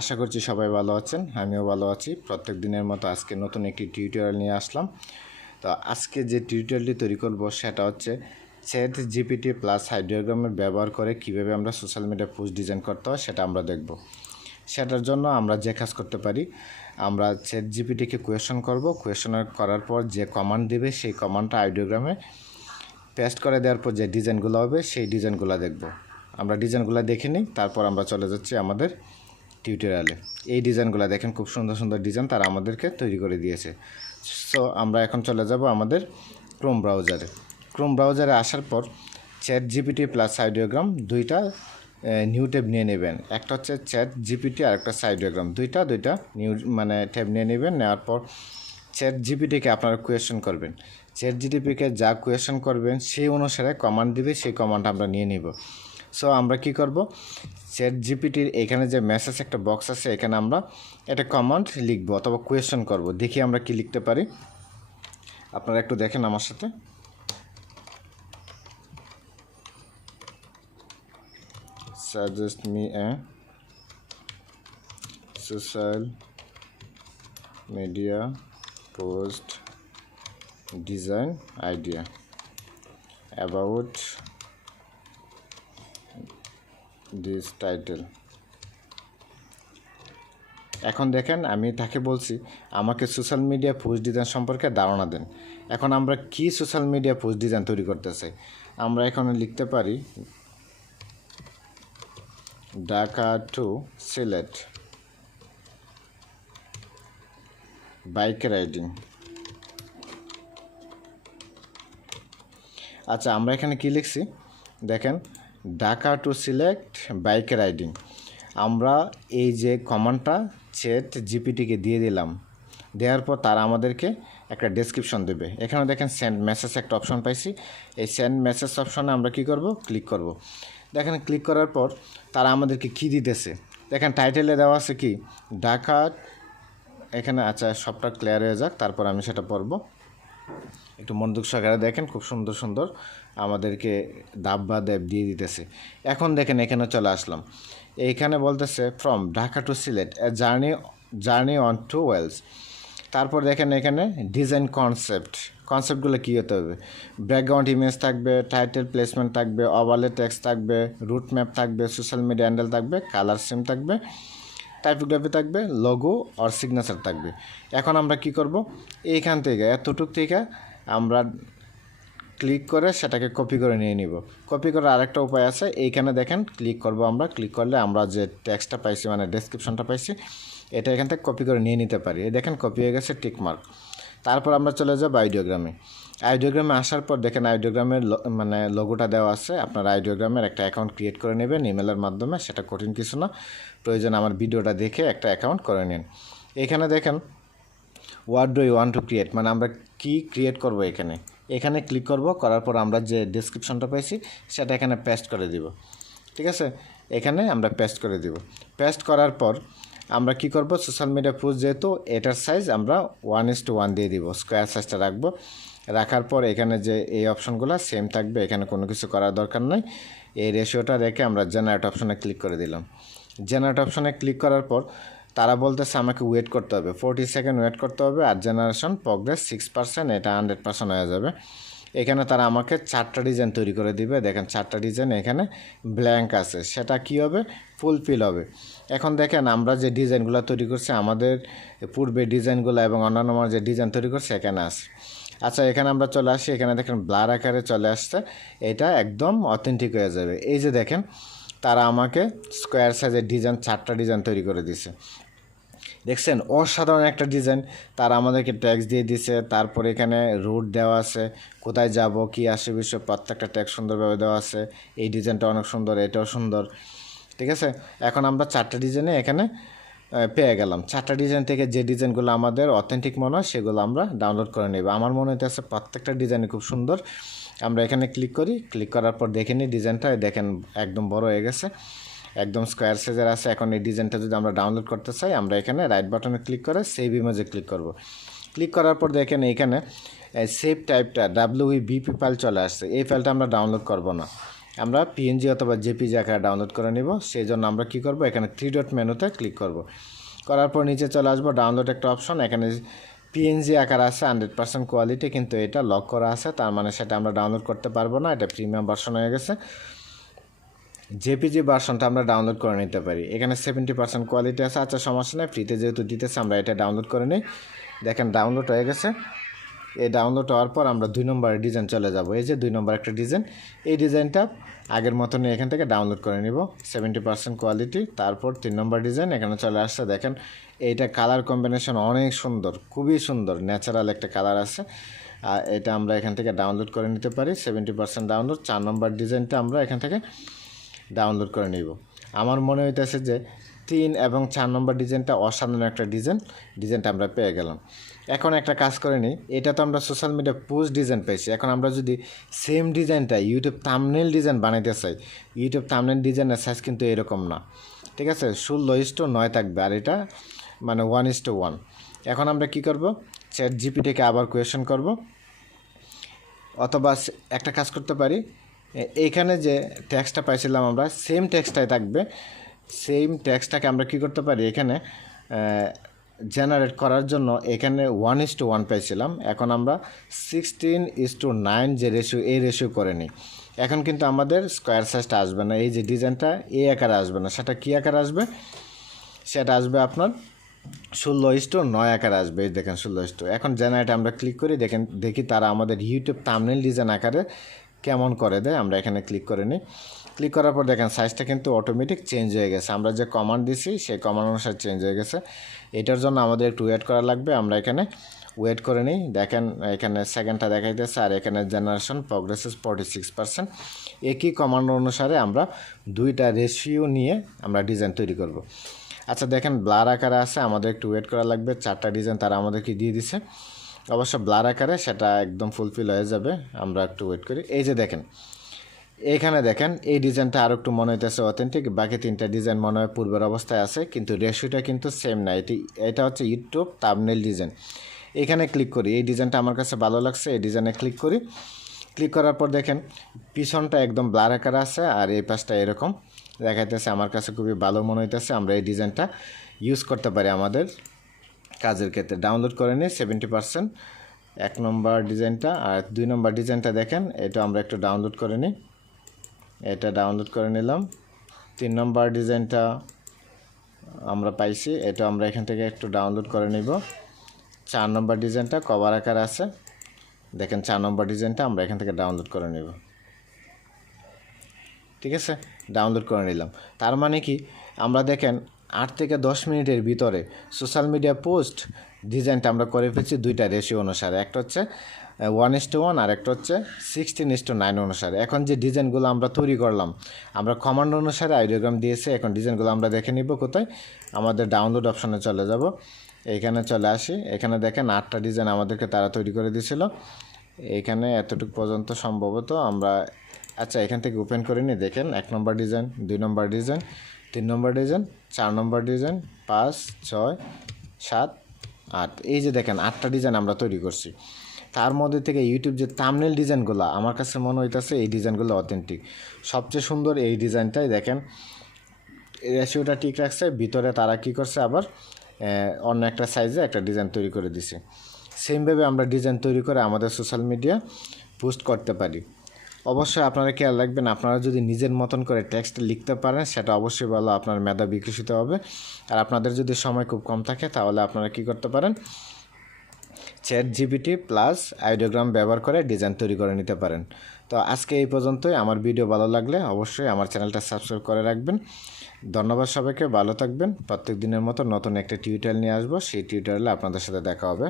আশা করছি সবাই ভালো আছেন, আমিও ভালো আছি। প্রত্যেক দিনের মতো আজকে নতুন একটি টিউটোরিয়াল নিয়ে আসলাম। তো আজকে যে টিউটোরিয়ালটি তৈরি করব সেটা হচ্ছে চ্যাট জিপিটি প্লাস হাইড্রোগ্রামের ব্যবহার করে কীভাবে আমরা সোশ্যাল মিডিয়া পোস্ট ডিজাইন করতে হয় সেটা আমরা দেখব। সেটার জন্য আমরা যে কাজ করতে পারি, আমরা চ্যাট জিপিটিকে কোয়েশন করব। কোয়েশন করার পর যে কমান্ড দেবে সেই কমান্ডটা আইডিওগ্রামে পেস্ট করে দেওয়ার পর যে ডিজাইনগুলো হবে সেই ডিজাইনগুলো দেখব। আমরা ডিজাইনগুলো দেখে নিই, তারপর আমরা চলে যাচ্ছি আমাদের টিউটোরিয়ালে। এই ডিজাইনগুলো দেখেন, খুব সুন্দর সুন্দর ডিজাইন তারা আমাদেরকে তৈরি করে দিয়েছে। সো আমরা এখন চলে যাব আমাদের ক্রোম ব্রাউজারে। ক্রোম ব্রাউজারে আসার পর চ্যাট জিপিটি প্লাস আইডিওগ্রাম দুইটা নিউ ট্যাব নিয়ে নেবেন। একটা হচ্ছে চ্যাট জিপিটি আর একটা আইডিওগ্রাম, দুইটা নিউ ট্যাব নিয়ে নেবেন। নেওয়ার পর চ্যাট জিপিটিকে আপনারা কোয়েশন করবেন। চ্যাট জিপিটিকে যা কোয়েশন করবেন সেই অনুসারে কমান্ড দিবে, সেই কমান্ড আমরা নিয়ে নিব। সো আমরা কি করব, চ্যাট জিপিটির এখানে যে মেসেজ একটা বক্স আছে, এখানে আমরা একটা কমান্ড লিখব অথবা কোয়েশন করব। দেখি আমরা কি লিখতে পারি, আপনারা একটু দেখেন আমার সাথে। Suggest me a social media post design idea about this title. এখন দেখেন, আমি তাকে বলছি আমাকে সোশ্যাল মিডিয়া পোস্ট ডিজাইন সম্পর্কে ধারণা দেন। এখন আমরা কি সোশ্যাল মিডিয়া পোস্ট ডিজাইন তৈরি করতে চাই, আমরা এখানে লিখতে পারি Dhaka to Sylhet bike riding. আচ্ছা, আমরা এখানে কি লিখছি দেখেন, Dhaka to Sylhet bike riding. আমরা এই যে কমান্ডটা চ্যাট জিপিটিকে দিয়ে দিলাম, দেওয়ার পর তারা আমাদেরকে একটা ডেসক্রিপশন দেবে। এখানে দেখেন সেন্ড মেসেজ একটা অপশন পাইছি। এই সেন্ড মেসেজ অপশনে আমরা কি করব, ক্লিক করব। দেখেন, ক্লিক করার পর তারা আমাদেরকে কি দিতেছে দেখেন, টাইটেলে দেওয়া আছে কি ঢাকা। এখানে আচ্ছা, সবটা ক্লিয়ার হয়ে যাক, তারপর আমি সেটা পড়ব। একটু মনোযোগ সহকারে দেখেন, খুব সুন্দর সুন্দর আমাদেরকে ধাপ বা দেব দিয়ে দিতেছে। এখন দেখেন, এখানে চলে আসলাম। এইখানে বলতেছে from Dhaka to Sylhet a journey on two wheels. তারপর দেখেন এখানে ডিজাইন কনসেপ্টগুলো কী হতে হবে। ব্যাকগ্রাউন্ড ইমেজ থাকবে, টাইটেল প্লেসমেন্ট থাকবে, ওভারলে টেক্সট থাকবে, রুট ম্যাপ থাকবে, সোশ্যাল মিডিয়া হ্যান্ডেল থাকবে, কালার সিম থাকবে, টাইপোগ্রাফি থাকবে, লোগো আর সিগনেচার থাকবে। এখন আমরা কি করব, এইখান থেকে এতটুক থেকে আমরা ক্লিক করে সেটাকে কপি করে নিয়ে নিব। কপি করার আরেকটা উপায় আছে, এইখানে দেখেন ক্লিক করব। আমরা ক্লিক করলে আমরা যে টেক্সটটা পাইছি ডেসক্রিপশনটা পাইছি, এটা এখান থেকে কপি করে নিয়ে নিতে পারি। এই দেখেন কপি হয়ে গেছে, টিকমার্ক। তারপর আমরা চলে যাব আইডিওগ্রামে। আইডিওগ্রামে আসার পর দেখেন আইডিওগ্রামের লোগোটা দেওয়া আছে। আপনার আইডিওগ্রামের একটা অ্যাকাউন্ট ক্রিয়েট করে নেবেন ইমেলের মাধ্যমে, সেটা কঠিন কিছু না। প্রয়োজন আমার ভিডিওটা দেখে একটা অ্যাকাউন্ট করে নিন। এখানে দেখেন what do you want to create, আমরা কি ক্রিয়েট করব। এখানে ক্লিক করব, করার পর আমরা যে ডেসক্রিপশনটা পাইছি সেটা এখানে পেস্ট করে দিব। ঠিক আছে, এখানে আমরা পেস্ট করে দিব। পেস্ট করার পর আমরা কি করব, সোশ্যাল মিডিয়া পোস্ট যেহেতু এটার সাইজ আমরা 1:1 দিয়ে দিব, স্কোয়ার সাইজটা রাখবো। রাখার পর এখানে যে এই অপশনগুলো সেম থাকবে, এখানে কোনো কিছু করার দরকার নাই। এই রেশিওটা রেখে আমরা জেনারেট অপশনে ক্লিক করে দিলাম। জেনারেট অপশনে ক্লিক করার পর তারা বলতেছে আমাকে ওয়েট করতে হবে, 40 সেকেন্ড ওয়েট করতে হবে। আর জেনারেশন প্রোগ্রেস 6%, এটা 100% হয়ে যাবে। এখানে তারা আমাকে 4টা ডিজাইন তৈরি করে দিবে। দেখেন 4টা ডিজাইন এখানে ব্ল্যাঙ্ক আছে, সেটা কি হবে, ফুলফিল হবে। এখন দেখেন আমরা যে ডিজাইনগুলো তৈরি করছি, আমাদের পূর্বে ডিজাইনগুলো এবং অন্যান্য যে ডিজাইন তৈরি করছে এখানে আছে। আচ্ছা, এখানে আমরা চলে আসি, এখানে দেখেন ব্লার আকারে চলে আসছে, এটা একদম অথেন্টিক হয়ে যাবে। এই যে দেখেন তারা আমাকে স্কোয়ার সাইজের ডিজাইন 4টা ডিজাইন তৈরি করে দিছে। দেখছেন, অসাধারণ একটা ডিজাইন। তারা আমাদেরকে ট্যাক্স দিয়ে দিছে। তারপর এখানে রুট দেওয়া আছে, কোথায় যাব কি আসে বিষয় প্রত্যেকটা ট্যাক্স সুন্দরভাবে দেওয়া আছে। এই ডিজাইনটা অনেক সুন্দর, এটাও সুন্দর। ঠিক আছে, এখন আমরা 4টা ডিজাইনে এখানে পেয়ে গেলাম। 4টা ডিজাইন থেকে যে ডিজাইনগুলো আমাদের অথেন্টিক মনে হয় সেগুলো আমরা ডাউনলোড করে নেব। আমার মনে হইতেছে প্রত্যেকটা ডিজাইনই খুব সুন্দর। আমরা এখানে ক্লিক করি, ক্লিক করার পর দেখে নিই ডিজাইনটা। দেখেন একদম বড় হয়ে গেছে, একদম স্কোয়ার সাইজের আছে। এখন এই ডিজাইনটা যদি আমরা ডাউনলোড করতে চাই, আমরা এখানে রাইট বাটনে ক্লিক করে সেভ ইমেজে ক্লিক করব। ক্লিক করার পর দেখেন এইখানে সেভ টাইপটা WebP ফাইল চলে আসছে। এই ফাইলটা আমরা ডাউনলোড করব না, আমরা পিএনজি অথবা জেপিজি আকারে ডাউনলোড করে নিব। সেই জন্য আমরা কী করব, এখানে 3 ডট মেনুতে ক্লিক করব। করার পর নিচে চলে আসবো, ডাউনলোড একটা অপশন, এখানে পিএনজি আকার আছে 100% কোয়ালিটি, কিন্তু এটা লক করা আছে, তার মানে সেটা আমরা ডাউনলোড করতে পারবো না, এটা প্রিমিয়াম ভার্সন হয়ে গেছে। জেপিজি ভার্সনটা আমরা ডাউনলোড করে নিতে পারি। এখানে 70% কোয়ালিটি আছে, আচ্ছা সমস্যা নেই, ফ্রিতে যেহেতু দিতেছে আমরা এটা ডাউনলোড করে নিই। দেখেন ডাউনলোড হয়ে গেছে। এই ডাউনলোড হওয়ার পর আমরা 2 নম্বরের ডিজাইন চলে যাব। এই যে 2 নম্বর একটা ডিজাইন, এই ডিজাইনটা আগের মতনই এখান থেকে ডাউনলোড করে নিব, 70% কোয়ালিটি। তারপর 3 নম্বর ডিজাইন এখানে চলে আসছে। দেখেন এইটা কালার কম্বিনেশন অনেক সুন্দর, খুবই সুন্দর, ন্যাচারাল একটা কালার আছে। এটা আমরা এখান থেকে ডাউনলোড করে নিতে পারি, 70% ডাউনলোড। 4 নম্বর ডিজাইনটা আমরা এখান থেকে ডাউনলোড করে নিব। আমার মনে হইতেছে যে 3 এবং 4 নম্বর ডিজাইনটা অসাধারণ একটা ডিজাইনটা আমরা পেয়ে গেলাম। এখন একটা কাজ করে নিই, এটা তো আমরা সোশ্যাল মিডিয়া পোস্ট ডিজাইন পেয়েছি। এখন আমরা যদি সেম ডিজাইনটা ইউটিউব থাম্বনেল ডিজাইন বানাইতে চাই, ইউটিউব থাম্বনেল ডিজাইনের সাইজ কিন্তু এরকম না, ঠিক আছে, 16:9 থাকবে, আর এটা মানে 1:1। এখন আমরা কি করব, চ্যাট জিপিটিকে আবার কোয়েশ্চেন করব, অথবা একটা কাজ করতে পারি, এইখানে যে টেক্সটটা পাইছিলাম আমরা সেম টেক্সটটাই থাকবে। সেম টেক্সটটাকে আমরা কি করতে পারি, এখানে জেনারেট করার জন্য এখানে 1:1 পেয়েছিলাম, এখন আমরা 16:9 যে রেশিও, এই রেশিও করে নিই। এখন কিন্তু আমাদের স্কোয়ার সাইজটা আসবে না, এই যে ডিজাইনটা এই আকারে আসবে না, সেটা কী আকারে আসবে, সেটা আসবে আপনার 16:9 আকারে আসবে। এই দেখেন 16:। এখন জেনারেট আমরা ক্লিক করি, দেখি তারা আমাদের ইউটিউব থাম্বনেল ডিজাইন আকারে কেমন করে দেয়। আমরা এখানে ক্লিক করে নিই। ক্লিক করার পর দেখেন সাইজটা কিন্তু অটোমেটিক চেঞ্জ হয়ে গেছে, আমরা যে কমান্ড দিছি সেই কমান্ড অনুসারে চেঞ্জ হয়ে গেছে। এটার জন্য আমাদের একটু ওয়েট করা লাগবে, আমরা এখানে ওয়েট করে নিই। দেখেন এখানে সেকেন্ডটা দেখাইতেছে, আর এখানে জেনারেশন প্রগ্রেসেস 46%। একই কমান্ড অনুসারে আমরা 2টা রেশিও নিয়ে আমরা ডিজাইন তৈরি করব। আচ্ছা দেখেন ব্লার আকারে আছে, আমাদের একটু ওয়েট করা লাগবে। 4টা ডিজাইন তারা আমাদেরকে দিয়ে দিছে, অবশ্য ব্লার আকারে, সেটা একদম ফুলফিল হয়ে যাবে, আমরা একটু ওয়েট করি। এই যে দেখেন এখানে দেখেন এই ডিজাইনটা আরও একটু মনে হইতেছে অথেন্টিক, বাকি 3টা ডিজাইন মনে হয় পূর্বের অবস্থায় আছে, কিন্তু রেশিওটা কিন্তু সেম না। এটা হচ্ছে ইউটিউব থাম্বনেল ডিজাইন। এখানে ক্লিক করি, এই ডিজাইনটা আমার কাছে ভালো লাগছে, এই ডিজাইনে ক্লিক করি। ক্লিক করার পর দেখেন পিছনটা একদম ব্লার আকারে আছে, আর এই পাশটা এরকম দেখাইতেছে, আমার কাছে খুবই ভালো মনে হইতেছে। আমরা এই ডিজাইনটা ইউজ করতে পারি আমাদের কাজের ক্ষেত্রে। ডাউনলোড করে নিই 70%, 1 নম্বর ডিজাইনটা। আর 2 নম্বর ডিজাইনটা দেখেন, এটা আমরা একটু ডাউনলোড করে নিই, এটা ডাউনলোড করে নিলাম। 3 নম্বর ডিজাইনটা আমরা পাইছি, এটা আমরা এখান থেকে একটু ডাউনলোড করে নিব। 4 নম্বর ডিজাইনটা কভার আকার আছে, দেখেন 4 নম্বর ডিজাইনটা আমরা এখান থেকে ডাউনলোড করে নিব, ঠিক আছে, ডাউনলোড করে নিলাম। তার মানে কি, আমরা দেখেন 8 থেকে 10 মিনিটের ভিতরে সোশ্যাল মিডিয়া পোস্ট ডিজাইনটা আমরা করে ফেলছি 2টা রেশিও অনুসারে, একটা হচ্ছে 1:1 আর একটা হচ্ছে 16:9 অনুসারে। এখন যে ডিজাইনগুলো আমরা তৈরি করলাম, আমরা কমান্ড অনুসারে আইডিওগ্রাম দিয়েছে। এখন ডিজাইনগুলো আমরা দেখে নিব কোথায়, আমাদের ডাউনলোড অপশনে চলে যাব, এখানে চলে আসি। এখানে দেখেন 8টা ডিজাইন আমাদেরকে তারা তৈরি করে দিয়েছিল, এখানে এতটুকু পর্যন্ত সম্ভবত আমরা, আচ্ছা এখান থেকে ওপেন করে নিই। দেখেন 1 নম্বর ডিজাইন, 2 নম্বর ডিজাইন, 3 নম্বর ডিজাইন, 4 নম্বর ডিজাইন, 5, 6, 7, 8, এই যে দেখেন 8টা ডিজাইন আমরা তৈরি করছি। তার মধ্যে থেকে ইউটিউব যে থাম্বনেল ডিজাইনগুলো, আমার কাছে মনে হইতেছে এই ডিজাইনগুলো অথেন্টিক, সবচেয়ে সুন্দর এই ডিজাইনটাই। দেখেন রেশিওটা ঠিক রাখছে, ভিতরে তারা কী করছে আবার অন্য একটা সাইজে একটা ডিজাইন তৈরি করে দিছে। সেমভাবে আমরা ডিজাইন তৈরি করে আমাদের সোশ্যাল মিডিয়া পোস্ট করতে পারি। অবশ্যই আপনারা খেয়াল রাখবেন, আপনারা যদি নিজের মতন করে টেক্সট লিখতে পারেন সেটা অবশ্যই ভালো, আপনার মেধা বিকশিত হবে। আর আপনাদের যদি সময় খুব কম থাকে তাহলে আপনারা কি করতে পারেন, চ্যাট জিপিটি প্লাস আইডিওগ্রাম ব্যবহার করে ডিজাইন তৈরি করে নিতে পারেন। তো আজকে এই পর্যন্তই। আমার ভিডিও ভালো লাগলে অবশ্যই আমার চ্যানেলটা সাবস্ক্রাইব করে রাখবেন। ধন্যবাদ সবাইকে, ভালো থাকবেন। প্রত্যেক দিনের মতো নতুন একটা টিউটোরিয়াল নিয়ে আসবো, সেই টিউটোরিয়ালে আপনাদের সাথে দেখা হবে।